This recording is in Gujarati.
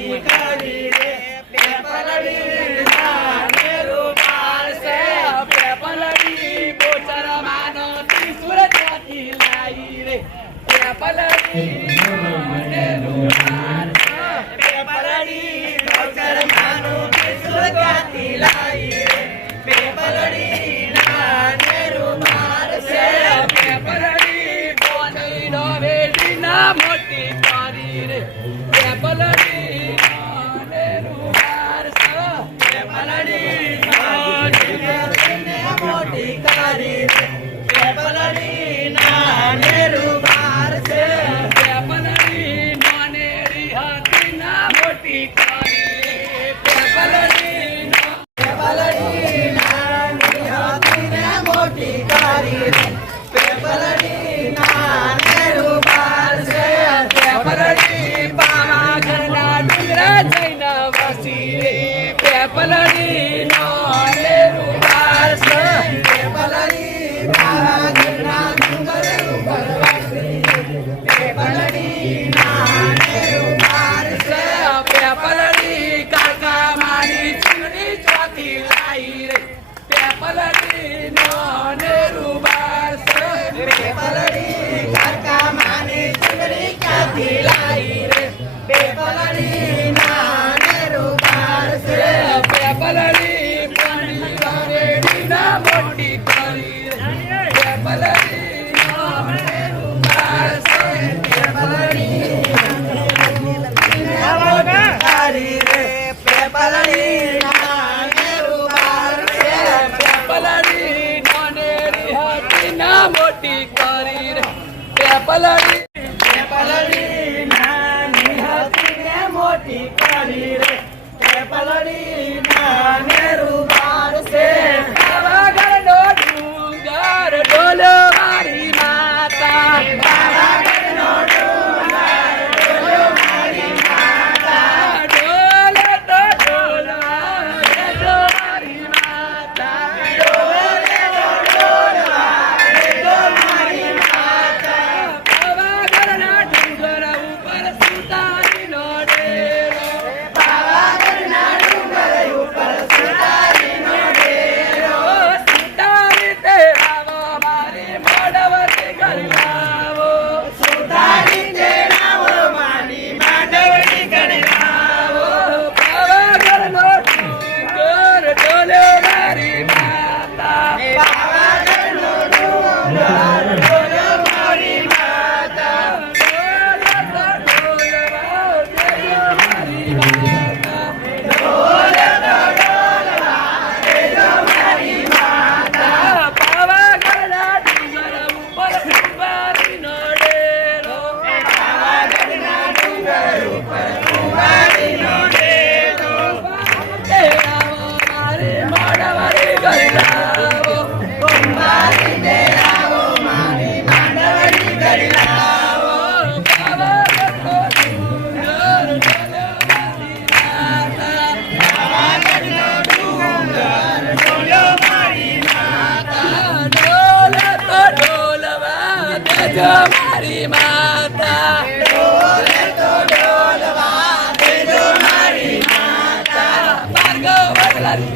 મોટી કરી રે પેપલડી નાને રૂમાલ છે પેપલડી બોચર માનો સુરત માંથી લાઈ રે પેપલડી નાને રૂમાલ પેપલડી બોચર માનો સુરત માંથી લાઈ રે પેપલડી નાને રૂમાલ છે પેપલડી બોની નો વેડી ના મોટી કરી રે પેપલડી નાને રૂમાલ છે પેપલડી મોટી કરી રે પેપલડી નાને રૂમાલ છે પેપલડી નાને રિહાતી ના મોટી કરી રે પેપલડી પેપલડી નાની હાથી ને મોટી કરી રે પેપલડી નાને રૂમાલ છે પેપલડી પાવાગઢના ડુંગરા જઈને વસી રે પેપલડી નાને રૂમાલ છે પેપલડી પાવાગઢના ડુંગર ઉપર વસી પેપલડી નાને રૂમાલ છે પેપલડી કાકા મારી ચીડી ચોથી લાઈ રે પેપલડી નાને રૂમાલ છે પેપલડી કાકા મારી ચીડી ક્યાંથી લાઈ રે પેપલડી નાને રૂમાલ છે પેપલડી પંડી ના મોટી કરી રે પેપલડી નાને રૂમાલ છે પેપલડી કરી રે પેપલડી નાને રૂમાલ છે પેપલડી નાને રિહાતી ના મોટી કરી રે પેપલડી પેપલડી નાની હાથી ને મોટી કરી રે પેપલડી નાને રૂમાલ છે પાવાગઢનો ડુંગર ડોલો મારી માતા પાવાગઢનો ડુંગર ડોલો મારી માતા ડોલે તો ડોલવા દેજો મારી માતા ડોલે તો ડોલવા દેજો મારી માતા પાવાગઢના ડુંગર ઉપર સુતારીનો ડેરો પાવાગઢના ડુંગર ઉપર સુતારીનો ડેરો સુતારી તે આવો મારી મોડવતી કરી આવો સુતારી તે આવો મારી માંડવડી કરી આવો પાવાગઢનો ડુંગર ડોલે મારી માતા પાવાગઢનો ડુંગર ડોલે મારી માતા ડોલે તો ડોલવા દેજો મારી માતા ડોલે તો ડોલવા દેજો મારી માતા પાવાગઢના ડુંગર ઉપર કુંવારીનો ડેરો પાવાગઢના ડુંગર ઉપર કુંવારીનો ડેરો તે આવો મારી મોડવડી કરી આવો કુંવારી તે આવો મારી માંડવડી કરી આવો પાવાગઢનો ડુંગર ડોલે મારી માતા પાવાગઢનો ડુંગર ડોલે મારી માતા ડોલે તો ડોલવા દેજો મારી માતા ડોલે તો ડોલવા દેજો મારી માતા ભાર્ગવ વડલારી